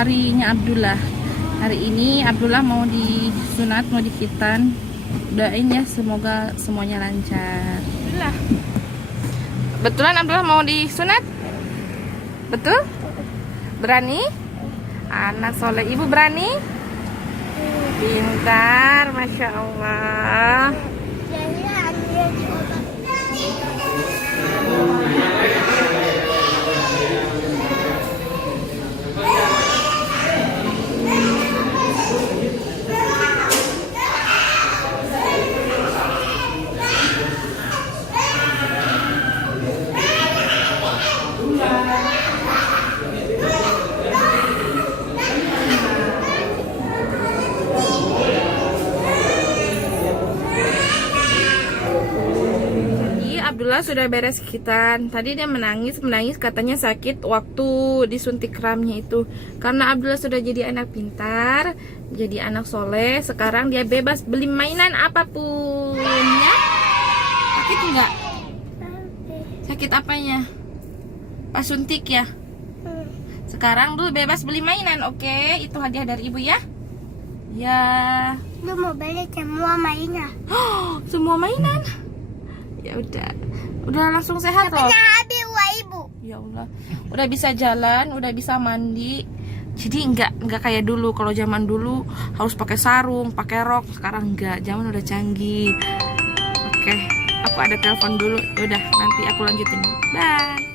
harinya Abdullah. Hari ini Abdullah mau disunat, mau dikhitan. Doain ya, semoga semuanya lancar. Abdullah. Betulan Abdullah mau disunat? Betul? Berani? Anak soleh, ibu berani? Pintar, Masya Allah. Abdullah sudah beres khitan. Tadi dia menangis katanya sakit waktu disuntik kramnya itu. Karena Abdullah sudah jadi anak pintar, jadi anak soleh, sekarang dia bebas beli mainan apapun ya. Sakit enggak? Sakit apanya? Pas suntik ya? Sekarang dulu bebas beli mainan, oke? Itu hadiah dari ibu ya. Ya. Lu mau beli semua mainan? Semua mainan? Ya udah langsung sehat loh. Habis wah ibu. Ya Allah, udah bisa jalan, udah bisa mandi. Jadi nggak kayak dulu. Kalau zaman dulu harus pakai sarung, pakai rok. Sekarang nggak, zaman udah canggih. Oke, aku ada telepon dulu. Ya udah, nanti aku lanjutin. Bye.